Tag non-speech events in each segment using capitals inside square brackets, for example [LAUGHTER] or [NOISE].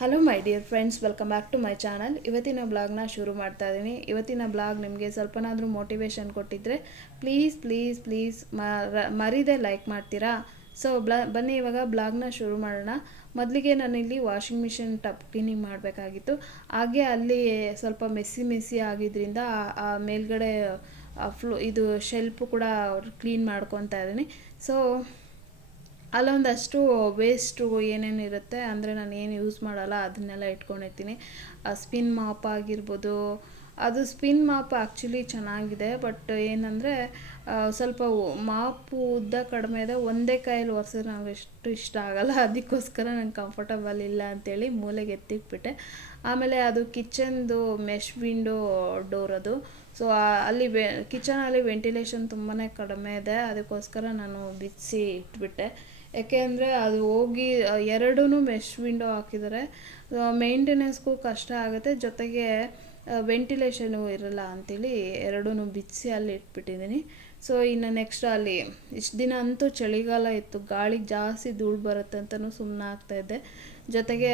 Hello my dear friends welcome back to my channel ಇವತ್ತಿನ ಬ್ಲಾಗ್ನ ಶುರು ಮಾಡ್ತಾ ಇದ್ದೀನಿ ಇವತ್ತಿನ ಬ್ಲಾಗ್ ನಿಮಗೆ ಸ್ವಲ್ಪನಾದರೂ ಮೋಟಿವೇಶನ್ ಕೊಟ್ಟಿದ್ದರೆ ಪ್ಲೀಸ್ ಪ್ಲೀಸ್ ಪ್ಲೀಸ್ ಮರಿದೆ ಲೈಕ್ ಮಾಡ್ತೀರಾ? ಸೊ ಬ್ಲ, ಬನ್ನಿ, ಇವಾಗ ಬ್ಲಾಗ್ನ ಶುರು ಮಾಡೋಣ. ಮೊದಲಿಗೆ ನಾನಿಲ್ಲಿ ವಾಷಿಂಗ್ ಮಿಷಿನ್ ಟಪ್ ಕ್ಲೀನಿಂಗ್ ಮಾಡಬೇಕಾಗಿತ್ತು. ಹಾಗೆ ಅಲ್ಲಿ ಸ್ವಲ್ಪ ಮೆಸ್ಸಿ ಮೆಸ್ಸಿ ಆಗಿದ್ದರಿಂದ ಆ- ಮೇಲ್ಗಡೆ ಫ್ಲೋ ಇದು ಶೆಲ್ಪು ಕೂಡ ಕ್ಲೀನ್ ಮಾಡ್ಕೊತಾ ಇದ್ದೀನಿ ಸೊ ಅಲ್ಲೊಂದಷ್ಟು ವೇಸ್ಟು ಏನೇನು ಇರುತ್ತೆ ಅಂದರೆ ನಾನು ಏನು ಯೂಸ್ ಮಾಡಲ್ಲ, ಅದನ್ನೆಲ್ಲ ಇಟ್ಕೊಂಡಿರ್ತೀನಿ. ಸ್ಪಿನ್ ಮಾಪ್ ಆಗಿರ್ಬೋದು, ಅದು ಸ್ಪಿನ್ ಮಾಪ್ ಆ್ಯಕ್ಚುಲಿ ಚೆನ್ನಾಗಿದೆ ಬಟ್ ಏನಂದರೆ ಸ್ವಲ್ಪ ಮಾಪು ಉದ್ದ ಕಡಿಮೆ ಇದೆ ಒಂದೇ ಕೈಯಲ್ಲಿ ಒರೆಸಿದ್ರೆ ನನಗೆ ಎಷ್ಟು ಇಷ್ಟ ಆಗಲ್ಲ. ಅದಕ್ಕೋಸ್ಕರ ನಂಗೆ ಕಂಫರ್ಟಬಲ್ ಇಲ್ಲ ಅಂತೇಳಿ ಮೂಲೆಗೆ ಎತ್ತಿಟ್ಬಿಟ್ಟೆ. ಆಮೇಲೆ ಅದು ಕಿಚನ್ದು ಮೆಶ್ ವಿಂಡೋ ಡೋರ್ ಅದು. ಸೊ ಅಲ್ಲಿ ವೆ ಕಿಚನಲ್ಲಿ ವೆಂಟಿಲೇಷನ್ ತುಂಬಾ ಕಡಿಮೆ ಇದೆ, ಅದಕ್ಕೋಸ್ಕರ ನಾನು ಬಿಚ್ಚಿ ಇಟ್ಬಿಟ್ಟೆ. ಯಾಕೆ ಅಂದರೆ ಅದು ಹೋಗಿ ಎರಡೂ ಮೆಶ್ ವಿಂಡೋ ಹಾಕಿದ್ದಾರೆ ಮೇಂಟೆನೆನ್ಸ್ಗೂ ಕಷ್ಟ ಆಗುತ್ತೆ. ಜೊತೆಗೆ ವೆಂಟಿಲೇಷನು ಇರಲ್ಲ ಅಂಥೇಳಿ ಎರಡೂ ಬಿಚ್ಚಿ ಅಲ್ಲಿ ಇಟ್ಬಿಟ್ಟಿದ್ದೀನಿ. ಸೊ, ಇನ್ನು ನೆಕ್ಸ್ಟ್ ಅಲ್ಲಿ, ಇಷ್ಟು ದಿನ ಅಂತೂ ಚಳಿಗಾಲ ಇತ್ತು. ಗಾಳಿ ಜಾಸ್ತಿ ಧೂಳು ಬರುತ್ತೆ ಅಂತಲೂ ಸುಮ್ಮನೆ ಆಗ್ತಾಯಿದ್ದೆ ಜೊತೆಗೆ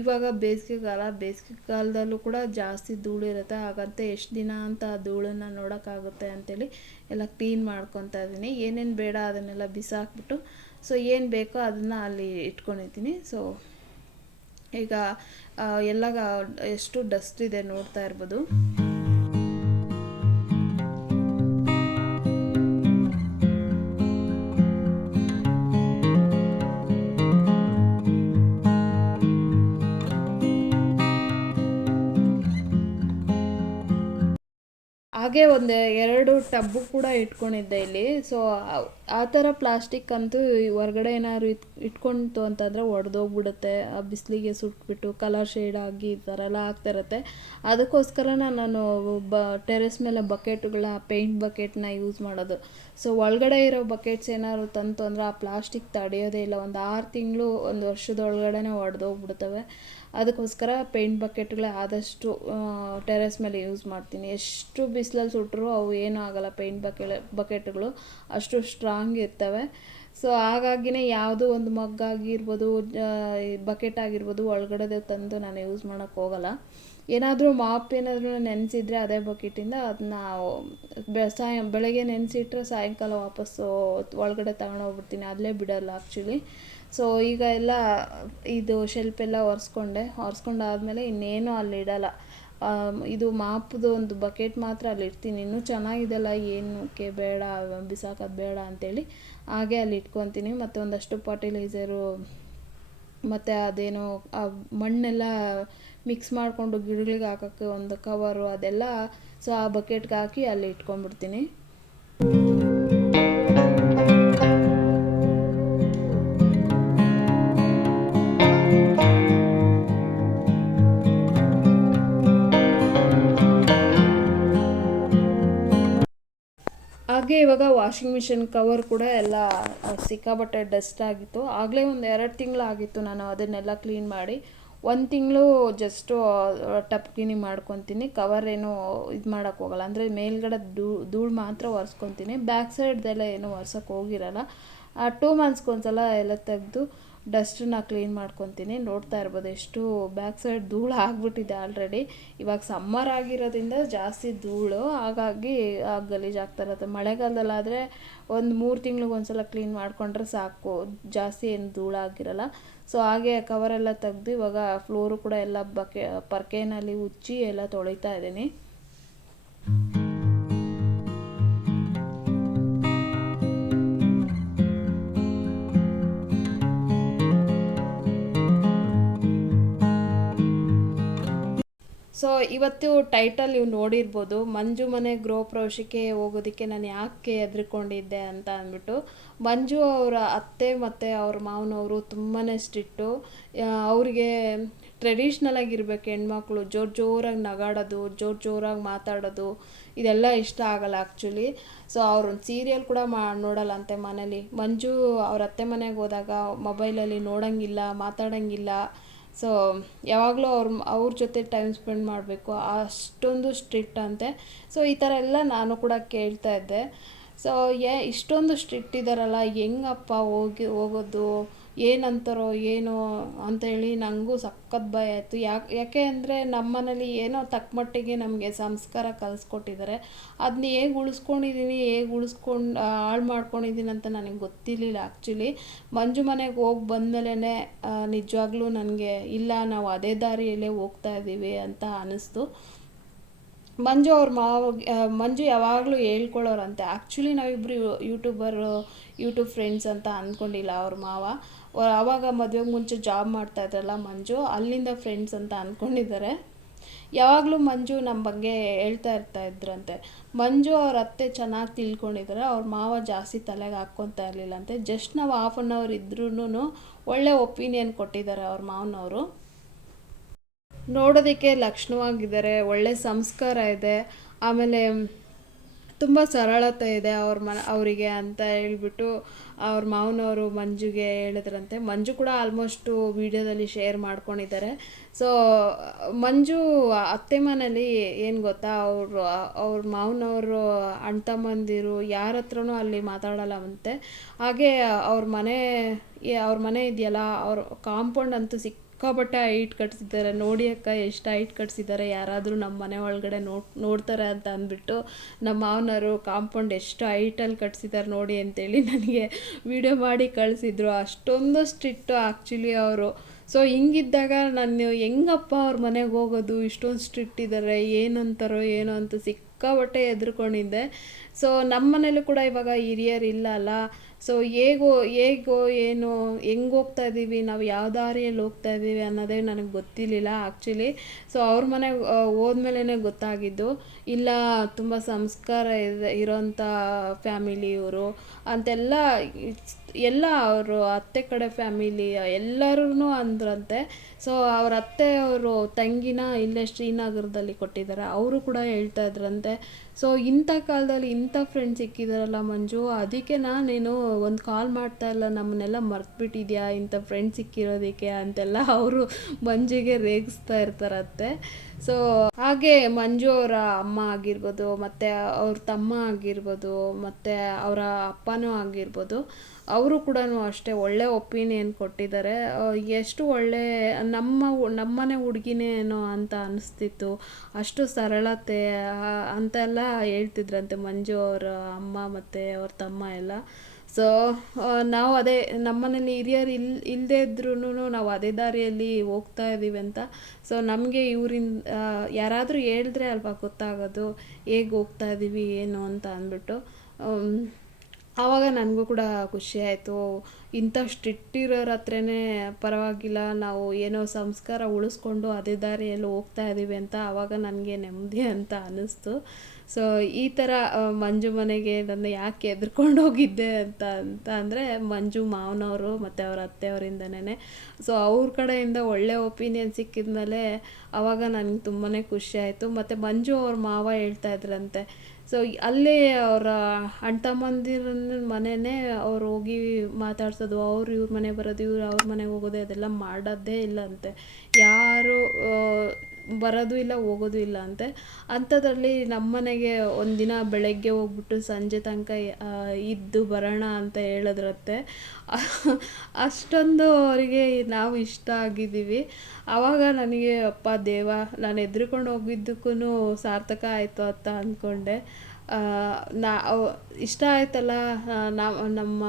ಇವಾಗ ಬೇಸಿಗೆಗಾಲ ಬೇಸಿಗೆಗಾಲದಲ್ಲೂ ಕೂಡ ಜಾಸ್ತಿ ಧೂಳು ಇರುತ್ತೆ. ಹಾಗಂತ ಎಷ್ಟು ದಿನ ಅಂತ ಆ ಧೂಳನ್ನು ನೋಡೋಕ್ಕಾಗುತ್ತೆ ಅಂತೇಳಿ ಎಲ್ಲ ಕ್ಲೀನ್ ಮಾಡ್ಕೊತಾ ಇದ್ದೀನಿ. ಏನೇನು ಬೇಡ ಅದನ್ನೆಲ್ಲ ಬಿಸಾಕ್ಬಿಟ್ಟು ಸೊ ಏನು ಬೇಕೋ ಅದನ್ನು ಅಲ್ಲಿ ಇಟ್ಕೊಂಡಿದ್ದೀನಿ. ಸೊ ಈಗ ಎಲ್ಲ ಎಷ್ಟು ಡಸ್ಟ್ ಇದೆ ನೋಡ್ತಾ ಇರ್ಬೋದು. ಹಾಗೆ ಒಂದು ಎರಡು ಟಬ್ಬು ಕೂಡ ಇಟ್ಕೊಂಡಿದ್ದೆ ಇಲ್ಲಿ. ಸೊ ಆ ಥರ ಪ್ಲಾಸ್ಟಿಕ್ ಅಂತೂ ಹೊರ್ಗಡೆ ಏನಾದ್ರು ಇಟ್ ಇಟ್ಕೊಂತು ಅಂತಂದರೆ ಒಡೆದೋಗ್ಬಿಡುತ್ತೆ. ಆ ಬಿಸಿಲಿಗೆ ಸುಟ್ಬಿಟ್ಟು ಕಲರ್ ಶೇಡ್ ಆಗಿ ಈ ಥರ ಎಲ್ಲ ಆಗ್ತಾ ಇರುತ್ತೆ. ಅದಕ್ಕೋಸ್ಕರ ನಾನು ಬ ಟೆರೆಸ್ ಮೇಲೆ ಬಕೆಟ್ಗಳ ಪೇಂಟ್ ಬಕೆಟ್ನ ಯೂಸ್ ಮಾಡೋದು. ಸೊ ಒಳಗಡೆ ಇರೋ ಬಕೆಟ್ಸ್ ಏನಾದ್ರು ತಂತು ಅಂದರೆ ಆ ಪ್ಲಾಸ್ಟಿಕ್ ತಡೆಯೋದೇ ಇಲ್ಲ. ಒಂದು ಆರು ತಿಂಗಳು, ಒಂದು ವರ್ಷದ ಒಡೆದೋಗ್ಬಿಡ್ತವೆ. ಅದಕ್ಕೋಸ್ಕರ ಪೇಂಟ್ ಬಕೆಟ್ಗಳೇ ಆದಷ್ಟು ಟೆರೆಸ್ ಮೇಲೆ ಯೂಸ್ ಮಾಡ್ತೀನಿ. ಎಷ್ಟು ಬಿಸಿಲಲ್ಲಿ ಸುಟ್ಟರೂ ಅವು ಏನೂ ಆಗಲ್ಲ ಪೇಂಟ್ ಬಕೆಟ್ ಬಕೆಟ್ಗಳು ಅಷ್ಟು ಸ್ಟ್ರಾಂಗ್ ಇರ್ತವೆ. ಸೊ ಹಾಗಾಗಿನೇ ಯಾವುದೋ ಒಂದು ಮಗ್ ಆಗಿರ್ಬೋದು ಬಕೆಟ್ ಆಗಿರ್ಬೋದು ಒಳಗಡೆ ತಂದು ನಾನು ಯೂಸ್ ಮಾಡೋಕ್ಕೆ ಹೋಗಲ್ಲ. ಏನಾದರೂ ಮಾಪ್ ಏನಾದರೂ ನೆನೆಸಿದ್ರೆ ಅದೇ ಬಕೆಟಿಂದ ಅದನ್ನ ಸಾಯ ಬೆಳಗ್ಗೆ ನೆನೆಸಿಟ್ರೆ ಸಾಯಂಕಾಲ ವಾಪಸ್ಸು ಒಳಗಡೆ ತಗೊಂಡೋಗ್ಬಿಡ್ತೀನಿ. ಅಲ್ಲೇ ಬಿಡಲ್ಲ ಆ್ಯಕ್ಚುಲಿ ಸೊ ಈಗ ಎಲ್ಲ ಇದು ಶೆಲ್ಪ್ ಎಲ್ಲ ಒರೆಸ್ಕೊಂಡೆ. ಒರೆಸ್ಕೊಂಡಾದ್ಮೇಲೆ ಇನ್ನೇನು ಅಲ್ಲಿ ಇಡಲ್ಲ. ಇದು ಮಾಪ್ದು ಒಂದು ಬಕೆಟ್ ಮಾತ್ರ ಅಲ್ಲಿ ಇಡ್ತೀನಿ. ಇನ್ನೂ ಚೆನ್ನಾಗಿದೆಲ್ಲ ಏನಕ್ಕೆ ಬೇಡ ಬಿಸಾಕೋದು ಬೇಡ ಅಂತೇಳಿ ಹಾಗೆ ಅಲ್ಲಿ ಇಟ್ಕೊತೀನಿ. ಮತ್ತು ಒಂದಷ್ಟು ಫರ್ಟಿಲೈಸರು ಮತ್ತು ಅದೇನೋ, ಆ ಮಣ್ಣೆಲ್ಲ ಮಿಕ್ಸ್ ಮಾಡಿಕೊಂಡು ಗಿಡಗಳಿಗೆ ಹಾಕೋಕ್ಕೆ ಒಂದು ಕವರು ಅದೆಲ್ಲ ಸೊ ಆ ಬಕೆಟ್ಗೆ ಹಾಕಿ ಅಲ್ಲಿ ಇಟ್ಕೊಂಡ್ಬಿಡ್ತೀನಿ. ಇವಾಗ ವಾಷಿಂಗ್ ಮಿಷಿನ್ ಕವರ್ ಕೂಡ ಎಲ್ಲ ಸಿಕ್ಕಾಬಟ್ಟೆ ಡಸ್ಟ್ ಆಗಿತ್ತು. ಆಗಲೇ ಒಂದು ಎರಡು ತಿಂಗಳಾಗಿತ್ತು ನಾನು ಅದನ್ನೆಲ್ಲ ಕ್ಲೀನ್ ಮಾಡಿ. ಒಂದು ತಿಂಗಳು ಜಸ್ಟು ಟಪ್ ಕ್ಲೀನಿಂಗ್ ಮಾಡ್ಕೊತೀನಿ. ಕವರ್ ಏನು ಇದು ಮಾಡೋಕ್ಕೆ ಹೋಗಲ್ಲ. ಅಂದರೆ ಮೇಲ್ಗಡೆ ಧೂ, ಧೂಳು ಮಾತ್ರ ಒರೆಸ್ಕೊತೀನಿ. ಬ್ಯಾಕ್ ಸೈಡ್ದೆಲ್ಲ ಏನು ಒರ್ಸೋಕ್ಕೆ ಹೋಗಿರಲ್ಲ. ಟೂ ಮಂತ್ಸ್ಗೊಂದ್ಸಲ ಎಲ್ಲ ತೆಗೆದು ಡಸ್ಟನ್ನ ಕ್ಲೀನ್ ಮಾಡ್ಕೊತೀನಿ. ನೋಡ್ತಾ ಇರ್ಬೋದು ಎಷ್ಟು ಬ್ಯಾಕ್ ಸೈಡ್ ಧೂಳು ಆಗಿಬಿಟ್ಟಿದೆ ಆಲ್ರೆಡಿ. ಇವಾಗ ಸಮ್ಮರ್ ಆಗಿರೋದ್ರಿಂದ ಜಾಸ್ತಿ ಧೂಳು. ಹಾಗಾಗಿ ಆ ಗಲೀಜು ಆಗ್ತಾ ಇರುತ್ತೆ. ಮಳೆಗಾಲದಲ್ಲಾದರೆ ಒಂದು ಮೂರು ತಿಂಗ್ಳಿಗೆ ಒಂದ್ಸಲ ಕ್ಲೀನ್ ಮಾಡಿಕೊಂಡ್ರೆ ಸಾಕು. ಜಾಸ್ತಿ ಏನು ಧೂಳು ಆಗಿರಲ್ಲ. ಸೊ ಹಾಗೆ ಕವರೆಲ್ಲ ತೆಗೆದು ಇವಾಗ ಫ್ಲೋರು ಕೂಡ ಎಲ್ಲ ಬಕೆ, ಪರ್ಕೆನಲ್ಲಿ ಉಚ್ಚಿ ಎಲ್ಲ ತೊಳಿತಾ ಇದ್ದೀನಿ. ಸೊ ಇವತ್ತು ಟೈಟಲ್ ನೀವು ನೋಡಿರ್ಬೋದು, ಮಂಜು ಮನೆ ಗೃಹ ಪ್ರವೇಶಕ್ಕೆ ಹೋಗೋದಕ್ಕೆ ನಾನು ಯಾಕೆ ಹೆದರ್ಕೊಂಡಿದ್ದೆ ಅಂತ ಅಂದ್ಬಿಟ್ಟು, ಮಂಜು ಅವರ ಅತ್ತೆ ಮತ್ತು ಅವ್ರ ಮಾವನವರು ತುಂಬಾ ಸ್ಟ್ರಿಕ್ಟು. ಅವರಿಗೆ ಟ್ರೆಡಿಷ್ನಲ್ ಆಗಿರ್ಬೇಕು ಹೆಣ್ಮಕ್ಳು, ಜೋರು ಜೋರಾಗಿ ನಗಾಡೋದು, ಜೋರು ಜೋರಾಗಿ ಮಾತಾಡೋದು, ಇದೆಲ್ಲ ಇಷ್ಟ ಆಗಲ್ಲ ಆ್ಯಕ್ಚುಲಿ ಸೊ ಅವ್ರೊಂದು ಸೀರಿಯಲ್ ಕೂಡ ಮಾ, ನೋಡಲ್ಲ ಅಂತೆ ಮನೇಲಿ. ಮಂಜು ಅವ್ರ ಅತ್ತೆ ಮನೆಗೆ ಹೋದಾಗ ಮೊಬೈಲಲ್ಲಿ ನೋಡೋಂಗಿಲ್ಲ, ಮಾತಾಡೋಂಗಿಲ್ಲ. ಸೊ ಯಾವಾಗಲೂ ಅವ್ರ ಅವ್ರ ಜೊತೆ ಟೈಮ್ ಸ್ಪೆಂಡ್ ಮಾಡಬೇಕು, ಅಷ್ಟೊಂದು ಸ್ಟ್ರಿಕ್ಟ್ ಅಂತೆ. ಸೊ ಈ ಥರ ಎಲ್ಲ ನಾನು ಕೂಡ ಕೇಳ್ತಾ ಇದ್ದೆ. ಸೊ ಏ, ಇಷ್ಟೊಂದು ಸ್ಟ್ರಿಕ್ಟ್ ಇದ್ದಾರಲ್ಲ ಹೆಂಗಪ್ಪ ಹೋಗಿ, ಹೋಗೋದು, ಏನಂತಾರೋ ಏನೋ ಅಂತೇಳಿ ನನಗೂ ಸಖತ್ ಭಯ ಆಯಿತು. ಯಾಕೆ ಯಾಕೆ ಅಂದರೆ ನಮ್ಮನೇಲಿ ಏನೋ ತಕ್ಕಮಟ್ಟಿಗೆ ನಮಗೆ ಸಂಸ್ಕಾರ ಕಲಿಸ್ಕೊಟ್ಟಿದ್ದಾರೆ ಅದನ್ನ ಹೇಗೆ ಉಳಿಸ್ಕೊಂಡಿದ್ದೀನಿ ಹೇಗೆ ಉಳಿಸ್ಕೊಂಡು ಹಾಳು ಮಾಡ್ಕೊಂಡಿದ್ದೀನಿ ಅಂತ ನನಗೆ ಗೊತ್ತಿರಲಿಲ್ಲ ಆ್ಯಕ್ಚುಲಿ ಮಂಜು ಮನೆಗೆ ಹೋಗಿ ಬಂದಮೇಲೆ ನಿಜವಾಗ್ಲೂ ನನಗೆ, ಇಲ್ಲ, ನಾವು ಅದೇ ದಾರಿಯಲ್ಲೇ ಹೋಗ್ತಾ ಇದ್ದೀವಿ ಅಂತ ಅನ್ನಿಸ್ತು ಮಂಜು ಅವ್ರ ಮಾವ ಮಂಜು ಯಾವಾಗಲೂ ಹೇಳ್ಕೊಳ್ಳೋರಂತೆ ಆ್ಯಕ್ಚುಲಿ ನಾವಿಬ್ಬರು ಯೂಟ್ಯೂಬರು ಯೂಟ್ಯೂಬ್ ಫ್ರೆಂಡ್ಸ್ ಅಂತ ಅಂದ್ಕೊಂಡಿಲ್ಲ ಅವ್ರ ಮಾವ. ಆವಾಗ ಮದುವೆಗೆ ಮುಂಚೆ ಜಾಬ್ ಮಾಡ್ತಾ ಇದ್ರಲ್ಲ ಮಂಜು, ಅಲ್ಲಿಂದ ಫ್ರೆಂಡ್ಸ್ ಅಂತ ಅಂದ್ಕೊಂಡಿದ್ದಾರೆ ಯಾವಾಗಲೂ ಮಂಜು ನಮ್ಮ ಬಗ್ಗೆ ಹೇಳ್ತಾ ಇರ್ತಾ ಇದ್ರಂತೆ. ಮಂಜು ಅವ್ರ ಅತ್ತೆ ಚೆನ್ನಾಗಿ ತಿಳ್ಕೊಂಡಿದ್ದಾರೆ ಅವ್ರ ಮಾವ ಜಾಸ್ತಿ ತಲೆಗೆ ಹಾಕ್ಕೊತಾ ಇರಲಿಲ್ಲಂತೆ ಜಸ್ಟ್ ನಾವು ಹಾಫ್ ಆನ್ ಅವರ್ ಇದ್ರೂ ಒಳ್ಳೆ ಒಪಿನಿಯನ್ ಕೊಟ್ಟಿದ್ದಾರೆ ಅವ್ರ ಮಾವನವರು. ನೋಡೋದಕ್ಕೆ ಲಕ್ಷಣವಾಗಿದ್ದಾರೆ, ಒಳ್ಳೆ ಸಂಸ್ಕಾರ ಇದೆ, ಆಮೇಲೆ ತುಂಬ ಸರಳತೆ ಇದೆ ಅವ್ರ ಮನ, ಅವರಿಗೆ ಅಂತ ಹೇಳ್ಬಿಟ್ಟು ಅವ್ರ ಮಾವನವರು ಮಂಜುಗೆ ಹೇಳಿದ್ರಂತೆ. ಮಂಜು ಕೂಡ ಆಲ್ಮೋಸ್ಟು ವಿಡಿಯೋದಲ್ಲಿ ಶೇರ್ ಮಾಡ್ಕೊಂಡಿದ್ದಾರೆ. ಸೊ ಮಂಜು ಅತ್ತೆ ಮನೇಲಿ ಏನು ಗೊತ್ತಾ? ಅವರು, ಅವ್ರ ಮಾವನವರು ಅಣ್ಣ ತಮ್ಮಂದಿರು ಯಾರ ಹತ್ರನೂ ಅಲ್ಲಿ ಮಾತಾಡಲ್ಲವಂತೆ ಹಾಗೆ ಅವ್ರ ಮನೆ ಅವ್ರ ಮನೆ ಇದೆಯಲ್ಲ, ಅವ್ರ ಕಾಂಪೌಂಡ್ ಅಂತೂ ಸಿಕ್ ಸಿಕ್ಕಾಪಟ್ಟೆ ಹೈಟ್ ಕಟ್ಸಿದ್ದಾರೆ. ನೋಡಿ ಅಕ್ಕ, ಎಷ್ಟು ಹೈಟ್ ಕಟ್ಸಿದ್ದಾರೆ. ಯಾರಾದರೂ ನಮ್ಮ ಮನೆ ಒಳಗಡೆ ನೋಡ್, ನೋಡ್ತಾರೆ ಅಂತ ಅಂದ್ಬಿಟ್ಟು ನಮ್ಮ ಮಾವನರು ಕಾಂಪೌಂಡ್ ಎಷ್ಟು ಹೈಟಲ್ಲಿ ಕಟ್ಸಿದ್ದಾರೆ ನೋಡಿ ಅಂತೇಳಿ ನನಗೆ ವಿಡಿಯೋ ಮಾಡಿ ಕಳಿಸಿದ್ರು. ಅಷ್ಟೊಂದು ಸ್ಟ್ರಿಕ್ಟು ಆ್ಯಕ್ಚುಲಿ ಅವರು. ಸೊ ಹಿಂಗಿದ್ದಾಗ ನಾನು ಹೆಂಗಪ್ಪ ಅವ್ರ ಮನೆಗೆ ಹೋಗೋದು? ಇಷ್ಟೊಂದು ಸ್ಟ್ರಿಕ್ಟ್ ಇದ್ದಾರೆ ಏನಂತಾರೋ ಏನೋ ಅಂತ ಸಿಕ್ಕಾಪಟ್ಟೆ ಹೆದ್ರ್ಕೊಂಡಿದ್ದೆ. ಸೊ ನಮ್ಮ ಮನೇಲೂ ಕೂಡ ಇವಾಗ ಹಿರಿಯರು ಇಲ್ಲ ಅಲ್ಲ ಸೊ ಹೇಗೋ ಹೇಗೋ, ಏನು, ಹೆಂಗೆ ಹೋಗ್ತಾ ಇದ್ದೀವಿ ನಾವು ಯಾವ ದಾರಿಯಲ್ಲಿ ಹೋಗ್ತಾ ಇದ್ದೀವಿ ಅನ್ನೋದೇ ನನಗೆ ಗೊತ್ತಿರಲಿಲ್ಲ ಆ್ಯಕ್ಚುಲಿ ಸೊ ಅವ್ರ ಮನೆಗೆ ಹೋದ್ಮೇಲೆ ಗೊತ್ತಾಗಿದ್ದು. ಇಲ್ಲ, ತುಂಬ ಸಂಸ್ಕಾರ ಇದೆ, ಇರೋಂಥ ಫ್ಯಾಮಿಲಿ ಇವರು ಅಂತೆಲ್ಲ, ಎಲ್ಲ ಅವರು ಅತ್ತೆ ಕಡೆ ಫ್ಯಾಮಿಲಿ ಎಲ್ಲರೂ ಅಂದ್ರಂತೆ. ಸೊ ಅವ್ರ ಅತ್ತೆ ಅವರು ತಂಗಿನ ಇಲ್ಲೇ ಶ್ರೀನಗರದಲ್ಲಿ ಕೊಟ್ಟಿದ್ದಾರೆ. ಅವರು ಕೂಡ ಹೇಳ್ತಾ ಇದ್ರಂತೆ. ಸೊ ಇಂಥ ಕಾಲದಲ್ಲಿ ಇಂಥ ಫ್ರೆಂಡ್ ಸಿಕ್ಕಿದಾರಲ್ಲ ಮಂಜು, ಅದಕ್ಕೆ ನಾನೇನು ಒಂದು ಕಾಲ್ ಮಾಡ್ತಾ ಇಲ್ಲ, ನಮ್ಮನ್ನೆಲ್ಲ ಮರ್ತ್ಬಿಟ್ಟಿದ್ಯಾ, ಇಂಥ ಫ್ರೆಂಡ್ ಸಿಕ್ಕಿರೋದಕ್ಕೆ ಅಂತೆಲ್ಲ ಅವರು ಮಂಜುಗೆ ರೇಗಿಸ್ತಾ ಇರ್ತಾರತ್ತೆ. ಸೊ ಹಾಗೆ ಮಂಜು ಅವರ ಅಮ್ಮ ಆಗಿರ್ಬೋದು, ಮತ್ತೆ ಅವ್ರ ತಮ್ಮ ಆಗಿರ್ಬೋದು, ಮತ್ತೆ ಅವರ ಅಪ್ಪನೂ ಆಗಿರ್ಬೋದು, ಅವರು ಕೂಡ ಅಷ್ಟೇ ಒಳ್ಳೆ ಒಪಿನಿಯನ್ ಕೊಟ್ಟಿದ್ದಾರೆ. ಎಷ್ಟು ಒಳ್ಳೆ, ನಮ್ಮ ನಮ್ಮನೆ ಹುಡುಗಿನೇನೋ ಅಂತ ಅನಿಸ್ತಿತ್ತು, ಅಷ್ಟು ಸರಳತೆ ಅಂತೆಲ್ಲ ಹೇಳ್ತಿದ್ರಂತೆ ಮಂಜು ಅವರ ಅಮ್ಮ ಮತ್ತು ಅವ್ರ ತಮ್ಮ ಎಲ್ಲ. ಸೊ ನಾವು ಅದೇ ನಮ್ಮನೇಲಿ ಹಿರಿಯರು ಇಲ್ ಇಲ್ಲದೇ ಇದ್ರೂ ನಾವು ಅದೇ ದಾರಿಯಲ್ಲಿ ಹೋಗ್ತಾ ಇದ್ದೀವಿ ಅಂತ. ಸೊ ನಮಗೆ ಇವರಿಂದ ಯಾರಾದರೂ ಹೇಳಿದ್ರೆ ಅಲ್ವಾ ಗೊತ್ತಾಗೋದು, ಹೇಗೆ ಹೋಗ್ತಾ ಇದ್ದೀವಿ, ಏನು ಅಂತ ಅಂದ್ಬಿಟ್ಟು. ಆವಾಗ ನನಗೂ ಕೂಡ ಖುಷಿ ಆಯಿತು. ಇಂಥ ಸ್ಟ್ರಿಕ್ಟ್ ಇರೋರ ಹತ್ರನೇ ಪರವಾಗಿಲ್ಲ, ನಾವು ಏನೋ ಸಂಸ್ಕಾರ ಉಳಿಸ್ಕೊಂಡು ಅದೇ ದಾರಿಯಲ್ಲಿ ಹೋಗ್ತಾ ಇದ್ದೀವಿ ಅಂತ ಆವಾಗ ನನಗೆ ನೆಮ್ಮದಿ ಅಂತ ಅನ್ನಿಸ್ತು ಸೊ ಈ ಥರ ಮಂಜು ಮನೆಗೆ ನನ್ನ ಯಾಕೆ ಎದ್ರುಕೊಂಡು ಹೋಗಿದ್ದೆ ಅಂತ ಅಂತ ಅಂದರೆ ಮಂಜು ಮಾವನವರು ಮತ್ತು ಅವ್ರ ಅತ್ತೆಯವರಿಂದನೇ ಸೊ ಅವ್ರ ಕಡೆಯಿಂದ ಒಳ್ಳೆ ಒಪಿನಿಯನ್ ಸಿಕ್ಕಿದ್ಮೇಲೆ ಆವಾಗ ನನಗೆ ತುಂಬಾ ಖುಷಿ ಆಯಿತು. ಮತ್ತು ಮಂಜು ಅವ್ರ ಮಾವ ಹೇಳ್ತಾ ಇದ್ರಂತೆ ಸೊ ಅಲ್ಲೇ ಅವರ ಅಣ್ಣ ತಮ್ಮಂದಿರ ಮನೆಯೇ ಅವ್ರು ಹೋಗಿ ಮಾತಾಡ್ಸೋದು, ಅವ್ರು ಇವ್ರ ಮನೆ ಬರೋದು, ಇವ್ರು ಅವ್ರ ಮನೆಗೆ ಹೋಗೋದು, ಅದೆಲ್ಲ ಮಾಡೋದೇ ಇಲ್ಲ ಅಂತೆ. ಯಾರು ಬರೋದು ಇಲ್ಲ, ಹೋಗೋದು ಇಲ್ಲ ಅಂತೆ. ಅಂಥದ್ರಲ್ಲಿ ನಮ್ಮ ಮನೆಗೆ ಒಂದಿನ ಬೆಳಗ್ಗೆ ಹೋಗ್ಬಿಟ್ಟು ಸಂಜೆ ತನಕ ಇದ್ದು ಬರೋಣ ಅಂತ ಹೇಳಿದ್ರಂತೆ. ಅಷ್ಟೊಂದು ಅವರಿಗೆ ನಾವು ಇಷ್ಟ ಆಗಿದ್ದೀವಿ. ಆವಾಗ ನನಗೆ, ಅಪ್ಪ ದೇವ, ನಾನು ಹೆದ್ರಿಕೊಂಡು ಹೋಗಿದ್ದಕ್ಕೂ ಸಾರ್ಥಕ ಆಯಿತು ಅಂತ ಅಂದ್ಕೊಂಡೆ. ನಾ ಇಷ್ಟ ಆಯ್ತಲ್ಲ ನಾವು, ನಮ್ಮ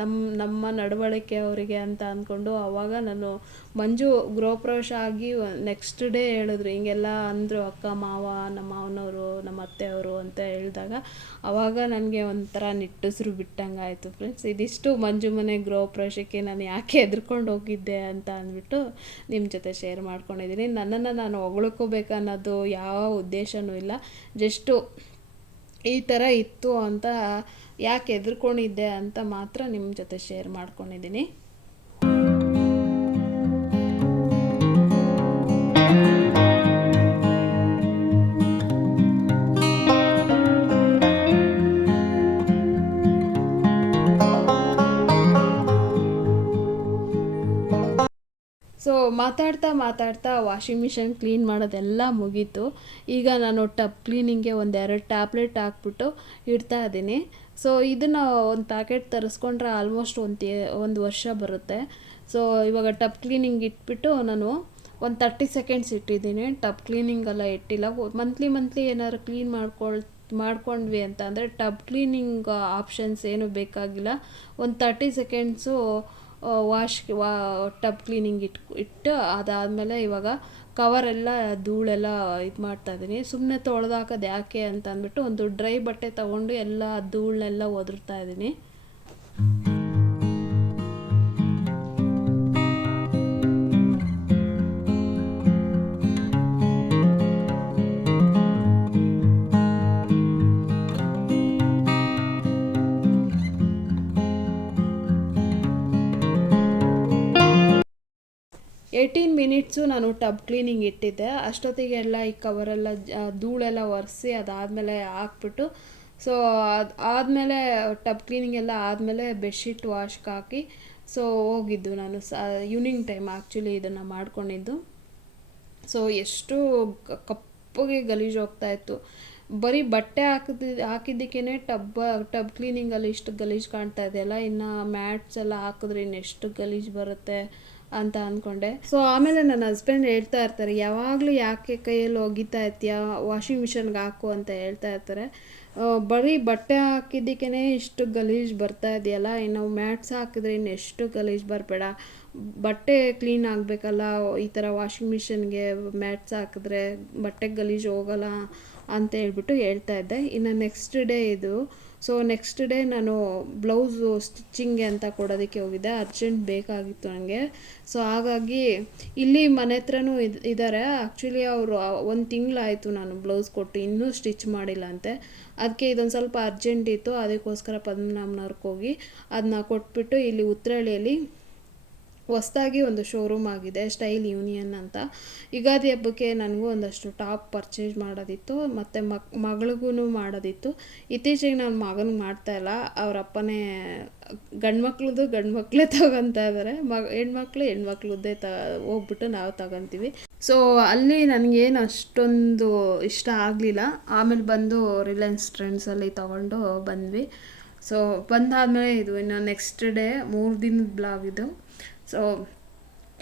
ನಮ್ಮ ನಮ್ಮ ನಡವಳಿಕೆ ಅವರಿಗೆ ಅಂತ ಅಂದ್ಕೊಂಡು ಆವಾಗ ನಾನು ಮಂಜು ಗೃಹಪ್ರವೇಶ ಆಗಿ ನೆಕ್ಸ್ಟ್ ಡೇ ಹೇಳಿದ್ರು. ಹಿಂಗೆಲ್ಲ ಅಂದರು ಅಕ್ಕ, ಮಾವ, ನಮ್ಮ ಮಾವನವರು, ನಮ್ಮ ಅತ್ತೆಯವರು ಅಂತ ಹೇಳಿದಾಗ ಆವಾಗ ನನಗೆ ಒಂಥರ ನಿಟ್ಟುಸಿರು ಬಿಟ್ಟಂಗೆ ಆಯಿತು ಫ್ರೆಂಡ್ಸ್ ಇದಿಷ್ಟು ಮಂಜು ಮನೆ ಗೃಹಪ್ರವೇಶಕ್ಕೆ ನಾನು ಯಾಕೆ ಎದ್ರುಕೊಂಡು ಹೋಗಿದ್ದೆ ಅಂತ ಅಂದ್ಬಿಟ್ಟು ನಿಮ್ಮ ಜೊತೆ ಶೇರ್ ಮಾಡ್ಕೊಂಡಿದ್ದೀನಿ ನನ್ನನ್ನು ನಾನು ಹೊಗಳ್ಕೋಬೇಕನ್ನೋದು ಯಾವ ಉದ್ದೇಶವೂ ಇಲ್ಲ. ಜಸ್ಟು ಈ ಥರ ಇತ್ತು ಅಂತ ಯಾಕೆ ಹೆದ್ರ್ಕೊಂಡಿದ್ದೆ ಅಂತ ಮಾತ್ರ ನಿಮ್ಮ ಜೊತೆ ಶೇರ್ ಮಾಡ್ಕೊಂಡಿದ್ದೀನಿ. ಮಾತಾಡ್ತಾ ಮಾತಾಡ್ತಾ ವಾಷಿಂಗ್ ಮಿಷಿನ್ ಕ್ಲೀನ್ ಮಾಡೋದೆಲ್ಲ ಮುಗೀತು. ಈಗ ನಾನು ಟಬ್ ಕ್ಲೀನಿಂಗ್ಗೆ ಒಂದೆರಡು ಟ್ಯಾಬ್ಲೆಟ್ ಹಾಕ್ಬಿಟ್ಟು ಇಡ್ತಾ ಇದ್ದೀನಿ. ಸೊ ಇದನ್ನು ಒಂದು ಪ್ಯಾಕೆಟ್ ತರಿಸ್ಕೊಂಡ್ರೆ ಆಲ್ಮೋಸ್ಟ್ ಒಂದು ಒಂದು ವರ್ಷ ಬರುತ್ತೆ. ಸೊ ಇವಾಗ ಟಬ್ ಕ್ಲೀನಿಂಗ್ ಇಟ್ಬಿಟ್ಟು ನಾನು ಒಂದು ತರ್ಟಿ ಸೆಕೆಂಡ್ಸ್ ಇಟ್ಟಿದ್ದೀನಿ. ಟಬ್ ಕ್ಲೀನಿಂಗ್ ಎಲ್ಲ ಇಟ್ಟಿಲ್ಲ. ಮಂತ್ಲಿ ಮಂತ್ಲಿ ಏನಾದ್ರು ಕ್ಲೀನ್ ಮಾಡ್ಕೊಳ್, ಮಾಡ್ಕೊಂಡ್ವಿ ಅಂತ ಅಂದರೆ ಟಬ್ ಕ್ಲೀನಿಂಗ್ ಆಪ್ಷನ್ಸ್ ಏನು ಬೇಕಾಗಿಲ್ಲ. ಒಂದು ತರ್ಟಿ ಸೆಕೆಂಡ್ಸು ವಾಶ್ ವಾ, ಟಬ್ ಕ್ಲೀನಿಂಗ್ ಇಟ್, ಇಟ್ಟು ಅದಾದಮೇಲೆ ಇವಾಗ ಕವರೆಲ್ಲ ಧೂಳೆಲ್ಲ ಇದು ಮಾಡ್ತಾ ಇದ್ದೀನಿ. ಸುಮ್ಮನೆ ತೊಳೆದಾಕೋದು ಯಾಕೆ ಅಂತ ಅಂದ್ಬಿಟ್ಟು ಒಂದು ಡ್ರೈ ಬಟ್ಟೆ ತೊಗೊಂಡು ಎಲ್ಲ ಧೂಳನ್ನೆಲ್ಲ ಒದರ್ತಾ ಇದ್ದೀನಿ. ಏಯ್ಟೀನ್ ಮಿನಿಟ್ಸು ನಾನು ಟಬ್ ಕ್ಲೀನಿಂಗ್ ಇಟ್ಟಿದ್ದೆ. ಅಷ್ಟೊತ್ತಿಗೆಲ್ಲ ಈ ಕವರೆಲ್ಲ ಧೂಳೆಲ್ಲ ಒರೆಸಿ ಅದಾದಮೇಲೆ ಹಾಕ್ಬಿಟ್ಟು, ಸೊ, ಅದು, ಆದಮೇಲೆ ಟಬ್ ಕ್ಲೀನಿಂಗ್ ಎಲ್ಲ ಆದಮೇಲೆ ಬೆಡ್ಶೀಟ್ ವಾಶ್ಗೆ ಹಾಕಿ, ಸೊ, ಹೋಗಿದ್ದು ನಾನು ಸ, ಈವ್ನಿಂಗ್ ಟೈಮ್ ಆ್ಯಕ್ಚುಲಿ ಇದನ್ನು ಮಾಡ್ಕೊಂಡಿದ್ದು. ಸೊ, ಎಷ್ಟು ಕಪ್ಪಗೆ ಗಲೀಜು ಹೋಗ್ತಾ ಇತ್ತು. ಬರೀ ಬಟ್ಟೆ ಹಾಕಿದ ಹಾಕಿದ್ದಕ್ಕೇ ಟಬ್ ಟಬ್ ಕ್ಲೀನಿಂಗಲ್ಲಿ ಇಷ್ಟು ಗಲೀಜು ಕಾಣ್ತಾ ಇದೆಯಲ್ಲ ಇನ್ನು ಮ್ಯಾಟ್ಸ್ ಎಲ್ಲ ಹಾಕಿದ್ರೆ ಇನ್ನೆಷ್ಟು ಗಲೀಜು ಬರುತ್ತೆ. ಅಂತ ಅಂದ್ಕೊಂಡೆ ಸೊ ಆಮೇಲೆ ನನ್ನ ಹಸ್ಬೆಂಡ್ ಹೇಳ್ತಾ ಇರ್ತಾರೆ, ಯಾವಾಗಲೂ ಯಾಕೆ ಕೈಯಲ್ಲಿ ಒಗಿತಾ ಇರ್ತೀಯ ವಾಷಿಂಗ್ ಮಿಷನ್ಗೆ ಹಾಕು ಅಂತ ಹೇಳ್ತಾ ಇರ್ತಾರೆ. ಬರೀ ಬಟ್ಟೆ ಹಾಕಿದ್ದಕ್ಕೇ ಇಷ್ಟು ಗಲೀಜು ಬರ್ತಾ ಇದೆಯಲ್ಲ? ಇನ್ನು ಮ್ಯಾಟ್ಸ್ ಹಾಕಿದ್ರೆ ಇನ್ನು ಎಷ್ಟು ಗಲೀಜು ಬರಬೇಡ? ಬಟ್ಟೆ ಕ್ಲೀನ್ ಆಗಬೇಕಲ್ಲ? ಈ ಥರ ವಾಷಿಂಗ್ ಮಿಷಿನ್ಗೆ ಮ್ಯಾಟ್ಸ್ ಹಾಕಿದ್ರೆ ಬಟ್ಟೆ ಗಲೀಜು ಹೋಗಲ್ಲ? ಅಂತ ಹೇಳ್ಬಿಟ್ಟು ಹೇಳ್ತಾ ಇದ್ದೆ. ಇನ್ನು ನೆಕ್ಸ್ಟ್ ಡೇ ಇದು ಸೊ ನೆಕ್ಸ್ಟ್ ಡೇ ನಾನು ಬ್ಲೌಸು ಸ್ಟಿಚ್ಚಿಂಗ್ಗೆ ಅಂತ ಕೊಡೋದಕ್ಕೆ ಹೋಗಿದ್ದೆ. ಅರ್ಜೆಂಟ್ ಬೇಕಾಗಿತ್ತು ನನಗೆ ಸೊ ಹಾಗಾಗಿ ಇಲ್ಲಿ ಮನೆ ಹತ್ರನೂ ಇದು ಇದ್ದಾರೆ ಆ್ಯಕ್ಚುಲಿ ಅವರು ಒಂದು ತಿಂಗಳಾಯಿತು ನಾನು ಬ್ಲೌಸ್ ಕೊಟ್ಟು, ಇನ್ನೂ ಸ್ಟಿಚ್ ಮಾಡಿಲ್ಲ ಅಂತೆ. ಅದಕ್ಕೆ ಇದೊಂದು ಸ್ವಲ್ಪ ಅರ್ಜೆಂಟ್ ಇತ್ತು. ಅದಕ್ಕೋಸ್ಕರ ಪದ್ಮನಾಭನವ್ರಿಗೆ ಹೋಗಿ ಅದನ್ನ ಕೊಟ್ಬಿಟ್ಟು ಇಲ್ಲಿ ಉತ್ರಳ್ಳಿಯಲ್ಲಿ ಹೊಸ್ದಾಗಿ ಒಂದು ಶೋರೂಮ್ ಆಗಿದೆ ಸ್ಟೈಲ್ ಯೂನಿಯನ್ ಅಂತ. ಯುಗಾದಿ ಹಬ್ಬಕ್ಕೆ ನನಗೂ ಒಂದಷ್ಟು ಟಾಪ್ ಪರ್ಚೇಸ್ ಮಾಡೋದಿತ್ತು, ಮತ್ತು ಮಕ್ ಮಗಳಿಗೂ ಮಾಡೋದಿತ್ತು. ಇತ್ತೀಚೆಗೆ ನಾನು ಮಗನಿಗೆ ಮಾಡ್ತಾ ಇಲ್ಲ ಅವ್ರ ಅಪ್ಪನೇ ಗಂಡು ಮಕ್ಳದ್ದು ಗಂಡು ಮಕ್ಕಳೇ ತಗೊತಾ ಇದ್ದಾರೆ ಮಗ, ಹೆಣ್ಮಕ್ಳು ಹೆಣ್ಮಕ್ಳದ್ದೇ ತ, ಹೋಗ್ಬಿಟ್ಟು ನಾವು ತಗೊತೀವಿ. ಸೊ ಅಲ್ಲಿ ನನಗೇನು ಅಷ್ಟೊಂದು ಇಷ್ಟ ಆಗಲಿಲ್ಲ. ಆಮೇಲೆ ಬಂದು ರಿಲಯನ್ಸ್ ಟ್ರೆಂಡ್ಸಲ್ಲಿ ತೊಗೊಂಡು ಬಂದ್ವಿ. ಸೊ ಬಂದಾದಮೇಲೆ ಇದು ಇನ್ನು ನೆಕ್ಸ್ಟ್ ಡೇ ಮೂರು ದಿನದ ಬ್ಲಾಗ್ ಇದು. ಸೊ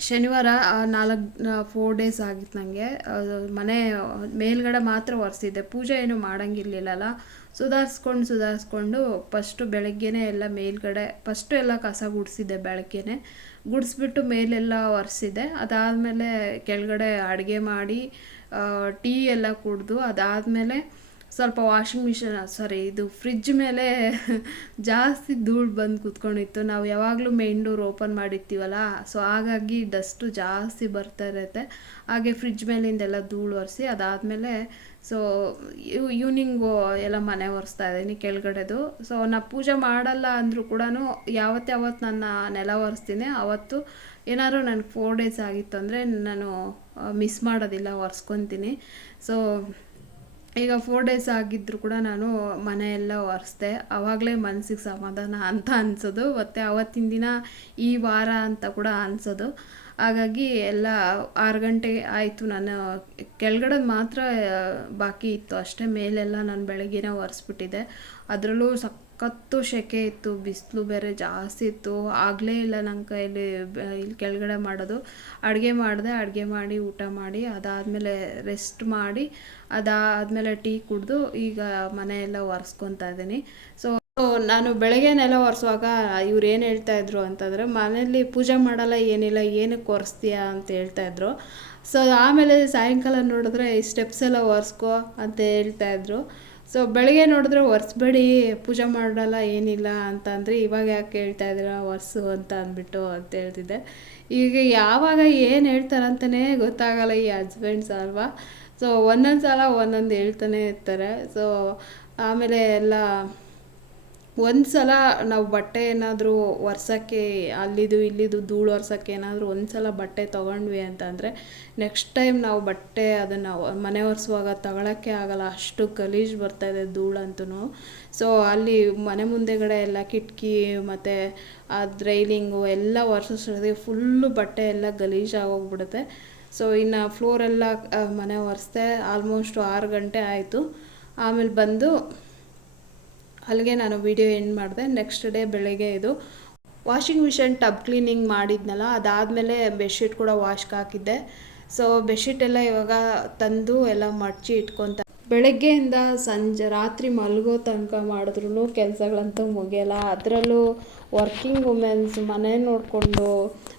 ಶನಿವಾರ ನಾಲ್ಕು ಫೋರ್ ಡೇಸ್ ಆಗಿತ್ತು ನನಗೆ ಮನೆ, ಮೇಲ್ಗಡೆ ಮಾತ್ರ ಒರೆಸಿದ್ದೆ. ಪೂಜೆ ಏನು ಮಾಡೋಂಗಿರ್ಲಿಲ್ಲಲ್ಲ. ಸುಧಾರಿಸ್ಕೊಂಡು ಸುಧಾರಿಸ್ಕೊಂಡು ಫಸ್ಟು ಬೆಳಗ್ಗೆನೇ ಎಲ್ಲ ಮೇಲ್ಗಡೆ ಫಸ್ಟು ಎಲ್ಲ ಕಸ ಗುಡಿಸಿದ್ದೆ ಬೆಳಗ್ಗೆನೆ. ಗುಡಿಸ್ಬಿಟ್ಟು ಮೇಲೆಲ್ಲ ಒರೆಸಿದ್ದೆ. ಅದಾದಮೇಲೆ ಕೆಳಗಡೆ ಅಡುಗೆ ಮಾಡಿ ಟೀ ಎಲ್ಲ ಕುಡಿದು ಅದಾದಮೇಲೆ ಸ್ವಲ್ಪ ವಾಷಿಂಗ್ ಮಿಷಿನ್, ಸಾರಿ, ಇದು ಫ್ರಿಜ್ ಮೇಲೆ [LAUGHS] ಜಾಸ್ತಿ ಧೂಳು ಬಂದು ಕೂತ್ಕೊಂಡಿತ್ತು. ನಾವು ಯಾವಾಗಲೂ ಮೇನ್ ಡೋರ್ ಓಪನ್ ಮಾಡಿರ್ತೀವಲ್ಲ, ಸೊ ಹಾಗಾಗಿ ಡಸ್ಟು ಜಾಸ್ತಿ ಬರ್ತಾ ಇರುತ್ತೆ. ಹಾಗೆ ಫ್ರಿಜ್ ಮೇಲಿಂದೆಲ್ಲ ಧೂಳು ಒರೆಸಿ, ಅದಾದಮೇಲೆ ಸೊ ಈವ್ನಿಂಗು ಎಲ್ಲ ಮನೆ ಒರೆಸ್ತಾ ಇದ್ದೀನಿ ಕೆಳಗಡೆದು. ಸೊ ನಾ ಪೂಜೆ ಮಾಡಲ್ಲ ಅಂದರೂ ಕೂಡ ಯಾವತ್ತು ಯಾವತ್ತು ನನ್ನ ನೆಲ ಒರೆಸ್ತೀನಿ. ಆವತ್ತು ಏನಾದ್ರು ನನಗೆ ಫೋರ್ ಡೇಸ್ ಆಗಿತ್ತು ಅಂದರೆ ನಾನು ಮಿಸ್ ಮಾಡೋದಿಲ್ಲ, ಒರೆಸ್ಕೊತೀನಿ. ಸೊ ಈಗ ಫೋರ್ ಡೇಸ್ ಆಗಿದ್ದರೂ ಕೂಡ ನಾನು ಮನೆಯೆಲ್ಲ ಒರೆಸ್ದೆ. ಆವಾಗಲೇ ಮನಸ್ಸಿಗೆ ಸಮಾಧಾನ ಅಂತ ಅನ್ಸೋದು. ಮತ್ತು ಅವತ್ತಿನ ದಿನ ಈ ವಾರ ಅಂತ ಕೂಡ ಅನ್ಸೋದು. ಹಾಗಾಗಿ ಎಲ್ಲ ಆರು ಗಂಟೆ ಆಯಿತು ನಾನು. ಕೆಳಗಡೆ ಮಾತ್ರ ಬಾಕಿ ಇತ್ತು. ಅಷ್ಟೇ ಮೇಲೆಲ್ಲ ನಾನು ಬೆಳಗ್ಗೆನೇ ಒರೆಸ್ಬಿಟ್ಟಿದ್ದೆ. ಅದರಲ್ಲೂ ಸಖತ್ತು ಸೆಕೆ ಇತ್ತು, ಬಿಸಿಲು ಬೇರೆ ಜಾಸ್ತಿ ಇತ್ತು. ಆಗಲೇ ಇಲ್ಲ ನನ್ನ ಕೈಯಲ್ಲಿ ಇಲ್ಲಿ ಕೆಳಗಡೆ ಮಾಡೋದು. ಅಡುಗೆ ಮಾಡಿದೆ, ಅಡುಗೆ ಮಾಡಿ, ಊಟ ಮಾಡಿ, ಅದಾದಮೇಲೆ ರೆಸ್ಟ್ ಮಾಡಿ, ಅದಾದಮೇಲೆ ಟೀ ಕುಡಿದು ಈಗ ಮನೆಯೆಲ್ಲ ಒರೆಸ್ಕೊತಾ ಇದ್ದೀನಿ. ಸೊ ನಾನು ಬೆಳಗ್ಗೆ ನೆಲ ಒರೆಸುವಾಗ ಇವ್ರು ಏನು ಹೇಳ್ತಾ ಇದ್ರು ಅಂತಂದರೆ, ಮನೆಯಲ್ಲಿ ಪೂಜೆ ಮಾಡಲ್ಲ, ಏನಿಲ್ಲ, ಏನಕ್ಕೆ ಒರೆಸ್ತೀಯಾ ಅಂತ ಹೇಳ್ತಾ ಇದ್ರು. ಸೊ ಆಮೇಲೆ ಸಾಯಂಕಾಲ ನೋಡಿದ್ರೆ ಈ ಸ್ಟೆಪ್ಸ್ ಎಲ್ಲ ಒರೆಸ್ಕೋ ಅಂತ ಹೇಳ್ತಾ ಇದ್ರು. ಸೊ ಬೆಳಗ್ಗೆ ನೋಡಿದ್ರೆ ಒರೆಸ್ಬೇಡಿ, ಪೂಜೆ ಮಾಡಲ್ಲ ಏನಿಲ್ಲ ಅಂತ ಅಂದರೆ ಇವಾಗ ಯಾಕೆ ಹೇಳ್ತಾ ಇದ್ದೀರಾ, ಒರೆಸು ಅಂತ ಅಂದ್ಬಿಟ್ಟು ಅಂತ ಹೇಳ್ತಿದ್ದೆ. ಈಗ ಯಾವಾಗ ಏನು ಹೇಳ್ತಾರಂತಲೇ ಗೊತ್ತಾಗಲ್ಲ ಈ ಹಸ್ಬೆಂಡ್ಸ್ ಅಲ್ವಾ? ಸೊ ಒಂದೊಂದು ಸಲ ಒಂದೊಂದು ಹೇಳ್ತಾನೆ ಇರ್ತಾರೆ. ಸೊ ಆಮೇಲೆ ಎಲ್ಲ ಒಂದು ಸಲ ನಾವು ಬಟ್ಟೆ ಏನಾದರೂ ಒರ್ಸೋಕ್ಕೆ, ಅಲ್ಲಿದು ಇಲ್ಲಿದು ಧೂಳು ಒರ್ಸೋಕ್ಕೆ ಏನಾದರೂ ಒಂದು ಸಲ ಬಟ್ಟೆ ತೊಗೊಂಡ್ವಿ ಅಂತಂದರೆ ನೆಕ್ಸ್ಟ್ ಟೈಮ್ ನಾವು ಬಟ್ಟೆ ಅದನ್ನು ಮನೆ ಒರೆಸುವಾಗ ತಗೊಳಕ್ಕೆ ಆಗಲ್ಲ, ಅಷ್ಟು ಗಲೀಜು ಬರ್ತಾಯಿದೆ ಧೂಳಂತೂ ಸೊ ಅಲ್ಲಿ ಮನೆ ಮುಂದೆಗಡೆ ಎಲ್ಲ ಕಿಟಕಿ ಮತ್ತು ಅದು ರೈಲಿಂಗು ಎಲ್ಲ ಒರೆಸೋಷ್ಟೊತ್ತಿಗೆ ಫುಲ್ಲು ಬಟ್ಟೆ ಎಲ್ಲ ಗಲೀಜಾಗೋಗ್ಬಿಡುತ್ತೆ ಸೊ ಇನ್ನು ಫ್ಲೋರೆಲ್ಲ ಮನೆ ಒರೆಸ್ದೆ ಆಲ್ಮೋಸ್ಟ್ ಆರು ಗಂಟೆ ಆಯಿತು. ಆಮೇಲೆ ಬಂದು ಅಲ್ಲಿಗೆ ನಾನು ವಿಡಿಯೋ ಎಂಡ್ ಮಾಡಿದೆ. ನೆಕ್ಸ್ಟ್ ಡೇ ಬೆಳಗ್ಗೆ ಇದು ವಾಷಿಂಗ್ ಮಿಷಿನ್ ಟಬ್ ಕ್ಲೀನಿಂಗ್ ಮಾಡಿದ್ನಲ್ಲ, ಅದಾದಮೇಲೆ ಬೆಡ್ಶೀಟ್ ಕೂಡ ವಾಶ್ಗೆ ಹಾಕಿದ್ದೆ. ಸೊ ಬೆಡ್ಶೀಟ್ ಎಲ್ಲ ಇವಾಗ ತಂದು ಎಲ್ಲ ಮಡಚಿ ಇಟ್ಕೊತ ಬೆಳಗ್ಗೆಯಿಂದ ಸಂಜೆ, ರಾತ್ರಿ ಮಲಗೋ ತನಕ ಮಾಡಿದ್ರೂ ಕೆಲಸಗಳಂತೂ ಮುಗಿಯಲ್ಲ. ಅದರಲ್ಲೂ ವರ್ಕಿಂಗ್ ವುಮೆನ್ಸ್ ಮನೆ ನೋಡಿಕೊಂಡು,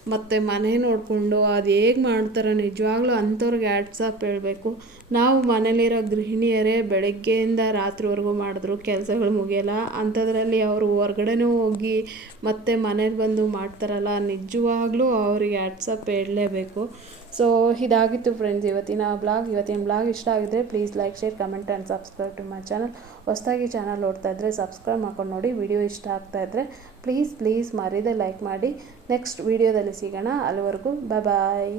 ಮತ್ತು ಮನೆ ನೋಡಿಕೊಂಡು ಅದು ಹೇಗೆ ಮಾಡ್ತಾರೆ ನಿಜವಾಗ್ಲೂ ಅಂಥವ್ರಿಗೆ ಆ್ಯಡ್ಸಪ್ ಹೇಳಬೇಕು. ನಾವು ಮನೇಲಿರೋ ಗೃಹಿಣಿಯರೇ ಬೆಳಗ್ಗೆಯಿಂದ ರಾತ್ರಿವರೆಗೂ ಮಾಡಿದ್ರು ಕೆಲಸಗಳು ಮುಗಿಯಲ್ಲ. ಅಂಥದ್ರಲ್ಲಿ ಅವರು ಹೊರ್ಗಡೆನೂ ಹೋಗಿ ಮತ್ತೆ ಮನೆಗೆ ಬಂದು ಮಾಡ್ತಾರಲ್ಲ, ನಿಜವಾಗ್ಲೂ ಅವ್ರಿಗೆ ಅವರಿಗೆ ಆಫ್ ಹೇಳಲೇಬೇಕು. ಸೊ ಇದಾಗಿತ್ತು ಫ್ರೆಂಡ್ಸ್ ಇವತ್ತಿನ ಬ್ಲಾಗ್ ಇವತ್ತಿನ ಬ್ಲಾಗ್ ಇಷ್ಟ ಆಗಿದ್ರೆ please like share comment and subscribe to my channel ಹೊಸದಾಗಿ ಚಾನಲ್ ನೋಡ್ತಾ ಇದ್ದರೆ ಸಬ್ಸ್ಕ್ರೈಬ್ ಮಾಡ್ಕೊಂಡು ನೋಡಿ. ವಿಡಿಯೋ ಇಷ್ಟ ಆಗ್ತಾ ಇದ್ದರೆ ಪ್ಲೀಸ್ ಪ್ಲೀಸ್ ಮರೀದೆ ಲೈಕ್ ಮಾಡಿ. ನೆಕ್ಸ್ಟ್ ವಿಡಿಯೋದಲ್ಲಿ ಸಿಗೋಣ. ಅಲ್ಲಿವರೆಗೂ ಬಾಯ್